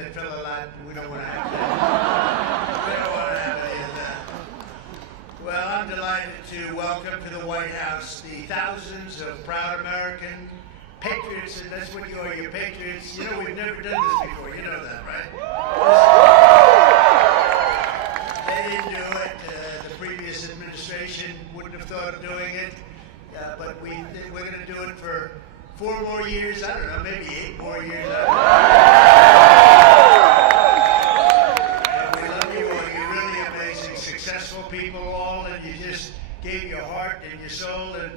that fell a lot. We don't want to have that. We don't want to have any of that. Well, I'm delighted to welcome to the White House the thousands of proud American patriots, and that's what you are, you're patriots. You know, we've never done this before. You know that, right? They didn't do it. The previous administration wouldn't have thought of doing it. But we're going to do it for 4 more years. I don't know, maybe 8 more years. But we love you all. You're really amazing, successful people all, and you just gave your heart and your soul. And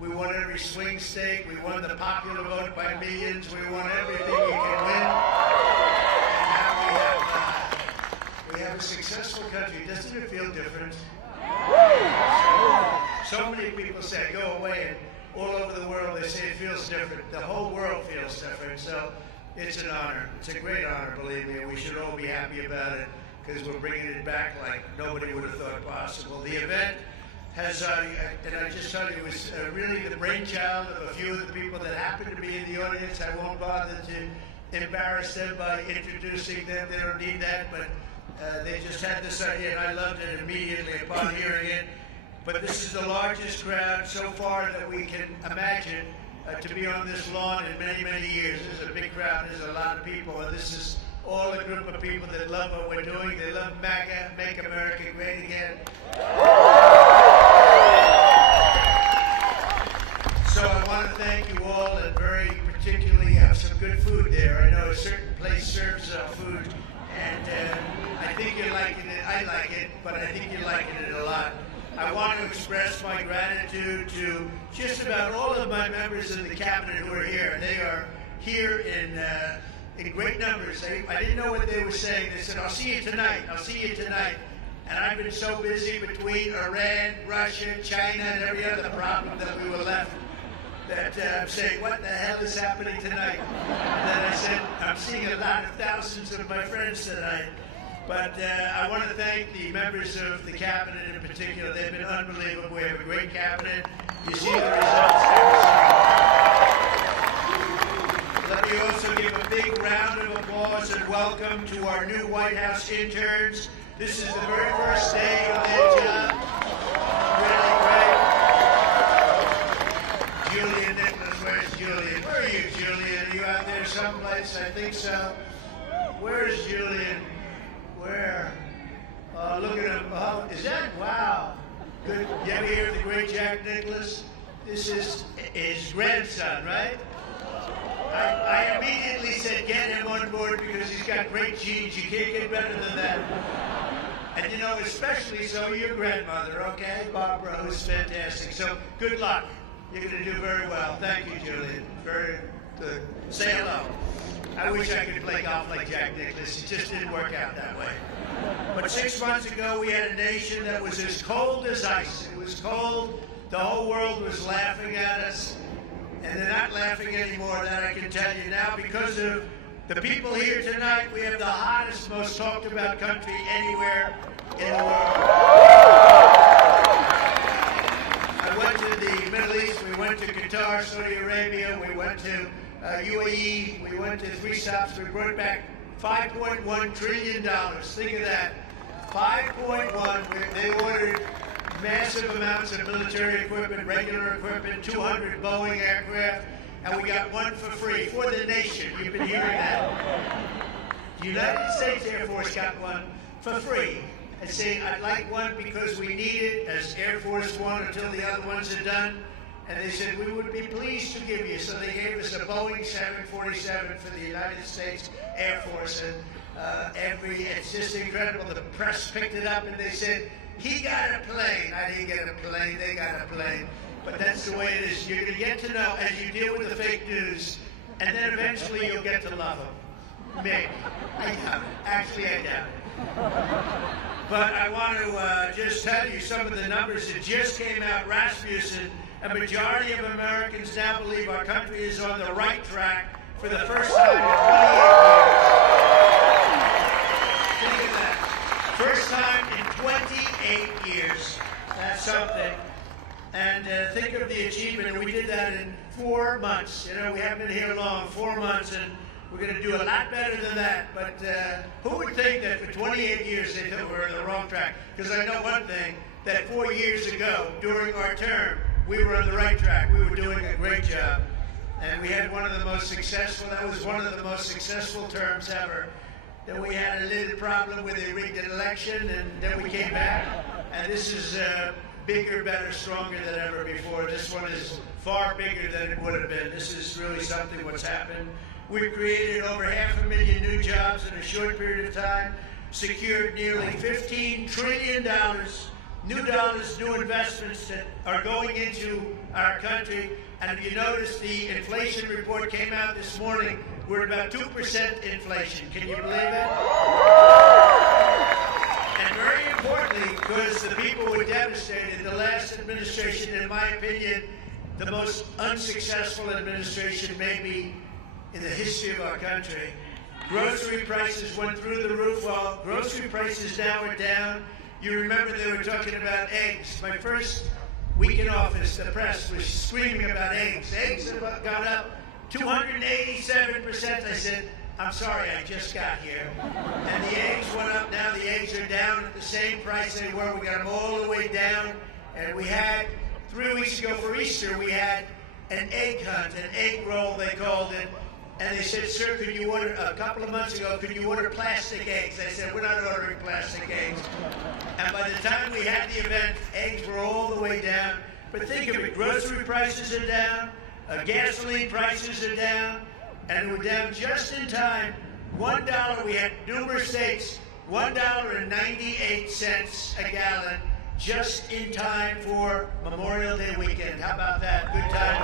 we won every swing state. We won the popular vote by millions. We won everything you can win. And now we have a successful country. Doesn't it feel different? So many people say, go away, and all over the world they say it feels different. The whole world feels different, so it's an honor. It's a great honor, believe me, and we should all be happy about it because we're bringing it back like nobody would have thought possible. The event has, and I just tell you, it was really the brainchild of a few of the people that happen to be in the audience. I won't bother to embarrass them by introducing them. They don't need that, but they just had this idea, and I loved it immediately upon hearing it. But this is the largest crowd so far that we can imagine to be on this lawn in many, many years. There's a big crowd, there's a lot of people, and this is all a group of people that love what we're doing. They love MAGA, Make America Great Again. So I want to thank you all, and very particularly have some good food there. I know a certain place serves food, and I think you're liking it. I like it, but I think you're liking it a lot. I want to express my gratitude to just about all of my members of the cabinet who are here. They are here in great numbers. I didn't know what they were saying. They said, I'll see you tonight. I'll see you tonight. And I've been so busy between Iran, Russia, China, and every other problem that we were left that I'm saying, what the hell is happening tonight? And then I said, I'm seeing a lot of thousands of my friends tonight. But I want to thank the members of the cabinet in particular. They've been unbelievable. We have a great cabinet. You see the results every single day. Let me also give a big round of applause and welcome to our new White House interns. This is the very first day of their job. Really great. Julian Nicholas, where's Julian? Where are you, Julian? Are you out there someplace? I think so. Where's Julian? Where? Look at him. Oh, is that? Wow. Good. You ever hear of the great Jack Nicklaus? This is his grandson, right? I immediately said, get him on board because he's got great genes. You can't get better than that. And you know, especially so your grandmother, okay? Barbara, who's fantastic. So good luck. You're going to do very well. Thank you, Julian. Very good. Say hello. I wish I could play golf like Jack Nicklaus. It just didn't work out that way. But 6 months ago, we had a nation that was as cold as ice. It was cold. The whole world was laughing at us. And they're not laughing anymore, that I can tell you now, because of the people here tonight. We have the hottest, most talked about country anywhere in the world. I went to the Middle East. We went to Qatar, Saudi Arabia. We went to UAE, we went to 3 stops, we brought back $5.1 trillion. Think of that. 5.1, they ordered massive amounts of military equipment, regular equipment, 200 Boeing aircraft, and we got one for free for the nation. You've been hearing that. The United States Air Force got one for free. And saying, I'd like one because we need it as Air Force One until the other ones are done. And they said, we would be pleased to give you. So they gave us a Boeing 747 for the United States Air Force. And it's just incredible. The press picked it up and they said, he got a plane. I didn't get a plane, they got a plane. But that's the way it is. You're going to get to know as you deal with the fake news. And then eventually you'll get to love them. Maybe. I doubt it. Actually, I doubt it. But I want to just tell you some of the numbers that just came out. Rasmussen, a majority of Americans now believe our country is on the right track for the first time in 28 years. Think of that. First time in 28 years. That's something. And think of the achievement. And we did that in 4 months. You know, we haven't been here long. 4 months. And We're going to do a lot better than that. But who would think that for 28 years they thought we were on the wrong track? Because I know one thing, that 4 years ago, during our term, we were on the right track. We were doing a great job. And we had one of the most successful, that was one of the most successful terms ever. Then we had a little problem with a rigged election, and then we came back. And this is bigger, better, stronger than ever before. This one is far bigger than it would have been. This is really something what's happened. We've created over 500,000 new jobs in a short period of time, secured nearly $15 trillion, new investments that are going into our country. And if you notice, the inflation report came out this morning. We're at about 2% inflation. Can you believe it? And very importantly, because the people were devastated, the last administration, in my opinion, the most unsuccessful administration maybe in the history of our country. Grocery prices went through the roof. Well, grocery prices now are down. You remember they were talking about eggs. My first week in office, the press was screaming about eggs. Eggs have gone up 287%. I said, I'm sorry, I just got here. And the eggs went up. Now the eggs are down at the same price they were. We got them all the way down. And we had, 3 weeks ago for Easter, we had an egg hunt, an egg roll they called it. And they said, sir, could you order, a couple of months ago, could you order plastic eggs? I said, we're not ordering plastic eggs. And by the time we had the event, eggs were all the way down. But think of it, grocery prices are down, gasoline prices are down, and we're down just in time. $1, we had numerous states, $1.98 a gallon, just in time for Memorial Day weekend. How about that? Good time.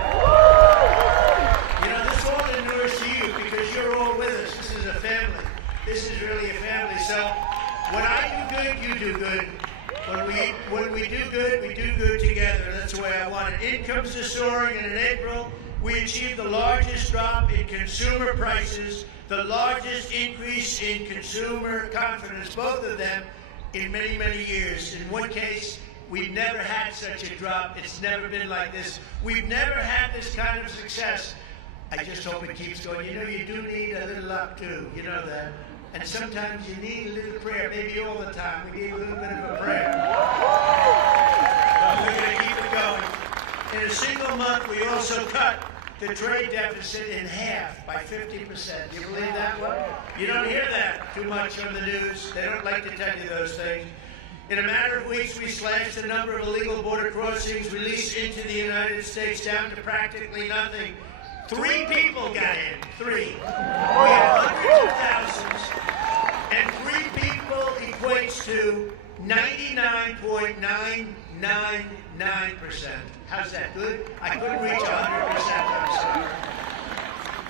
You know, this all endures to you because you're all with us. This is a family. This is really a family. So when I do good, you do good. When we do good, we do good together. That's the way I want it. Incomes are soaring, and in April, we achieved the largest drop in consumer prices, the largest increase in consumer confidence, both of them, in many, many years. In one case, we've never had such a drop. It's never been like this. We've never had this kind of success. I just hope it keeps going. You know, you do need a little luck, too. You know that. And sometimes you need a little prayer. Maybe all the time. We need a little bit of a prayer. But we're going to keep it going. In a single month, we also cut the trade deficit in half by 50%. Do you believe that one? You don't hear that too much on the news. They don't like to tell you those things. In a matter of weeks, we slashed the number of illegal border crossings released into the United States down to practically nothing. 3 people got in. 3. We had hundreds of thousands. And 3 people equates to 99.999%. How's that, good? I couldn't reach 100%, I'm sorry.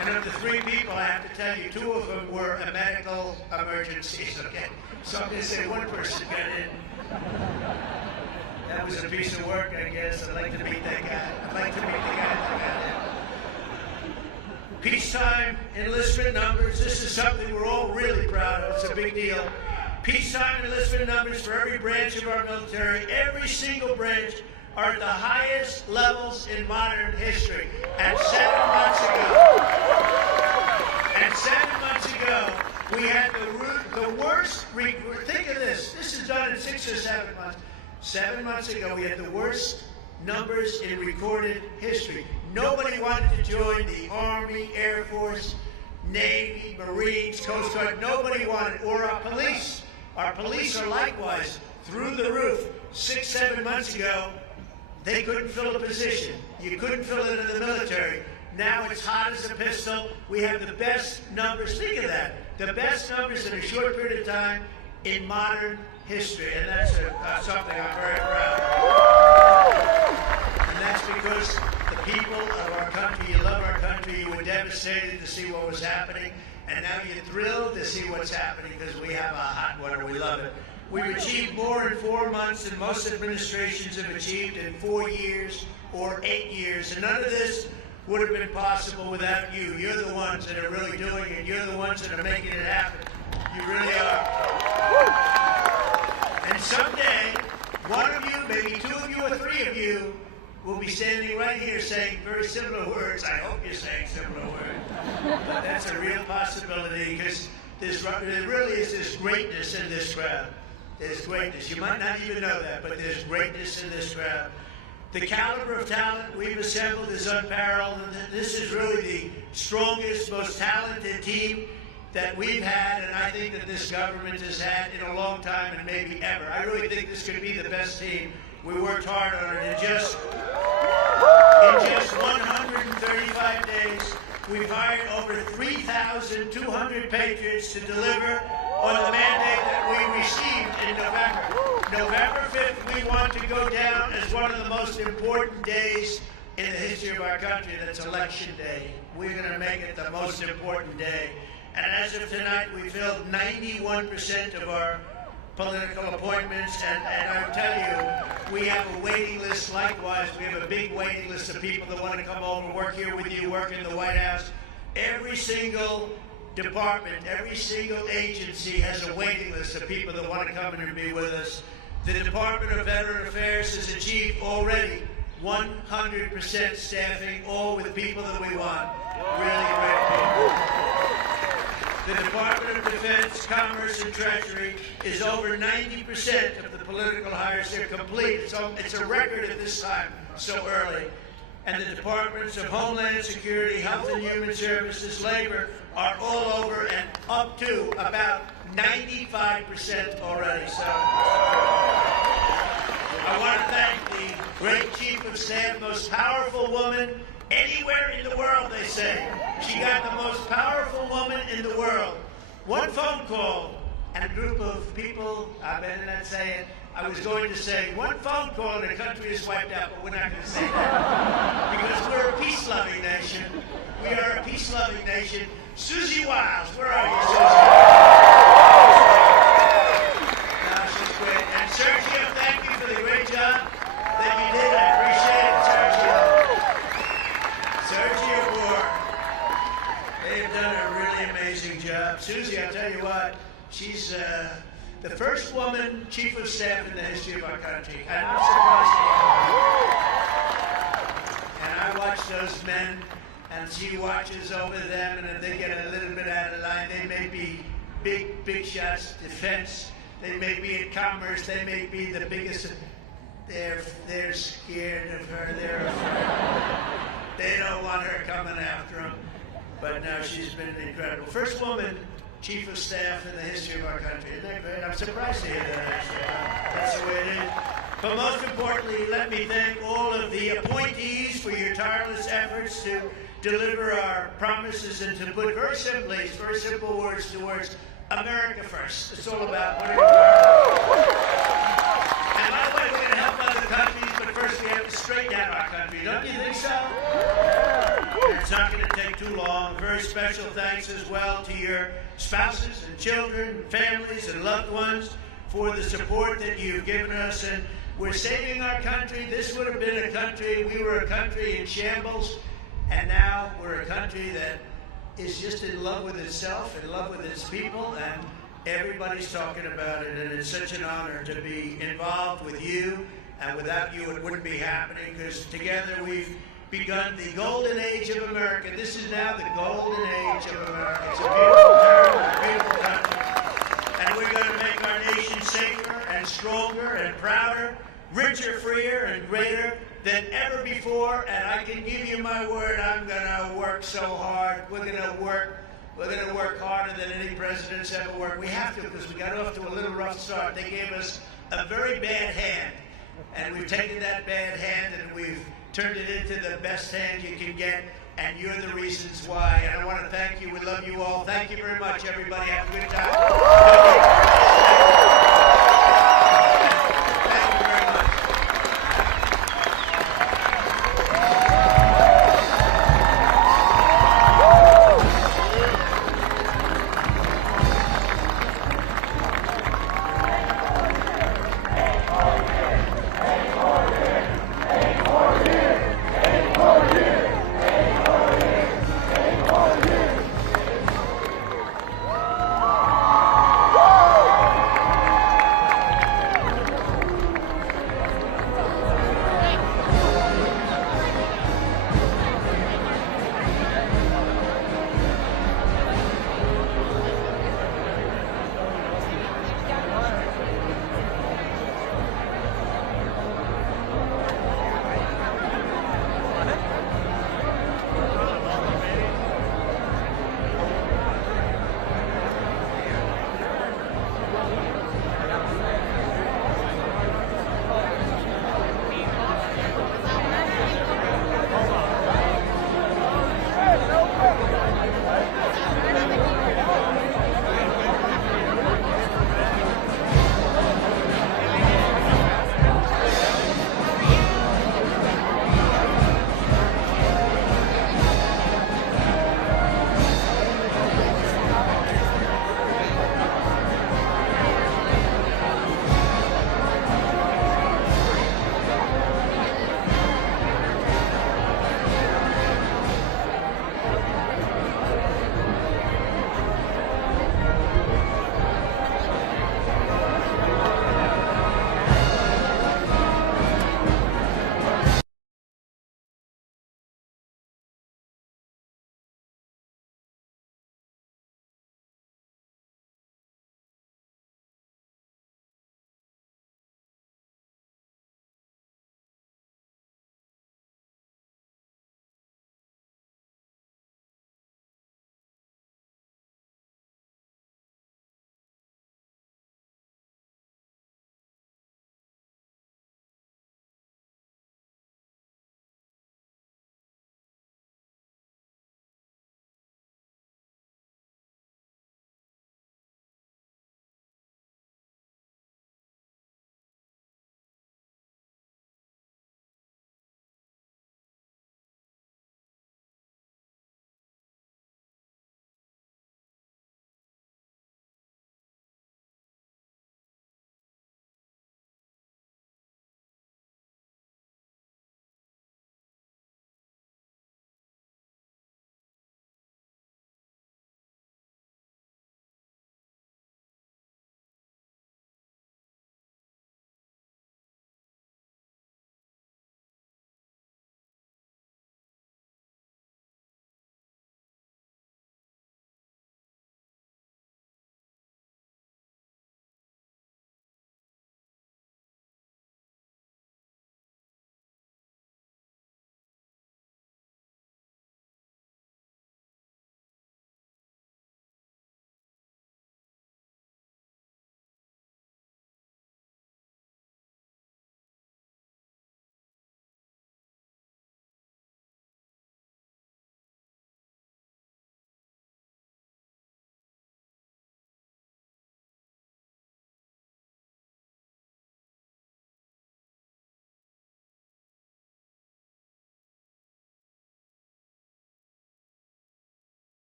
And of the 3 people, I have to tell you, 2 of them were a medical emergencies, okay? So I'm going to say 1 person got in. That was a piece of work, I guess. I'd like to meet that guy. I'd like to meet the guy that got in. Peacetime enlistment numbers. This is something we're all really proud of. It's a big deal. Peacetime enlistment numbers for every branch of our military, every single branch, are at the highest levels in modern history. And 7 months ago, we had the worst, think of this, this is done in 6 or 7 months. 7 months ago, we had the worst numbers in recorded history. Nobody wanted to join the Army, Air Force, Navy, Marines, Coast Guard. Nobody wanted, or our police. Our police are likewise through the roof. 6, 7 months ago, they couldn't fill a position. You couldn't fill it in the military. Now it's hot as a pistol. We have the best numbers. Think of that. The best numbers in a short period of time in modern history. And that's something I'm very proud of. And that's because the people of our country, you love our country, you were devastated to see what was happening, and now you're thrilled to see what's happening because we have a hot one and we love it. We've achieved more in 4 months than most administrations have achieved in 4 years or 8 years, and none of this would have been possible without you. You're the ones that are really doing it. You're the ones that are making it happen. You really are. And someday, one of you, maybe 2 of you or 3 of you, will be standing right here saying very similar words. I hope you're saying similar words. But that's a real possibility because there really is this greatness in this crowd. There's greatness. You might not even know that, but there's greatness in this crowd. The caliber of talent we've assembled is unparalleled. This is really the strongest, most talented team that we've had, and I think that this government has had in a long time and maybe ever. I really think this could be the best team. We worked hard on it. In just 135 days, we've hired over 3,200 patriots to deliver on the mandate that we received in November. November 5th, we want to go down as one of the most important days in the history of our country. That's Election Day. We're going to make it the most important day. And as of tonight, we filled 91% of our political appointments, and I'll tell you, we have a waiting list likewise. We have a big waiting list of people that want to come over, work here with you, work in the White House. Every single department, every single agency has a waiting list of people that want to come in and be with us. The Department of Veteran Affairs has achieved already 100% staffing, all with people that we want. Really great people. The Department of Defense, Commerce, and Treasury is over 90% of the political hires. They're complete. It's a record at this time, so early. And the Departments of Homeland Security, Health and Human Services, Labor are all over and up to about 95% already. So I want to thank the great Chief of Staff, most powerful woman anywhere in the world, they say. She got the most powerful woman in the world. One phone call and a group of people, I better not say it, I was going to say one phone call and the country is wiped out, but we're not going to say that. Because we're a peace-loving nation. We are a peace-loving nation. Susie Wiles, where are you, Susie? No, she's great. And Sergio, thank you for the great job that you did. I appreciate it, Sergio. Sergio Moore. They have done a really amazing job. Susie, I'll tell you what, she's the first woman chief of staff in the history of our country. And I'm surprised to And I watch those men, and she watches over them, and if they get a little bit out of line, they may be big shots, defense, they may be in commerce, they may be the biggest. They're scared of her. They're afraid. They don't want her coming after them. But no, she's been incredible. First woman chief of staff in the history of our country. Isn't that great? I'm surprised to hear that, actually. That's the way it is. But most importantly, let me thank all of the appointees for your tireless efforts to deliver our promises and to put very simple words towards America first. It's all about whatever. And by the way, we're going to help other countries, but first we have to straighten out our country. Don't you think so? It's not going to take too long. Very special thanks as well to your spouses and children, families and loved ones for the support that you've given us. And we're saving our country. This would have been a country, we were a country in shambles, and now we're a country that is just in love with itself, in love with its people, and everybody's talking about it. And it's such an honor to be involved with you, and without you it wouldn't be happening, because together we've begun the golden age of America. This is now the golden age of America. It's a beautiful town, a beautiful country. And we're going to make our nation safer and stronger and prouder, richer, freer, and greater than ever before. And I can give you my word, I'm going to work so hard. We're going to work harder than any president's ever worked. We have to, because we got off to a little rough start. They gave us a very bad hand. And we've taken that bad hand and we've turned it into the best hand you can get, and you're the reasons why. And I want to thank you. We love you all. Thank you very much, everybody. Have a good time.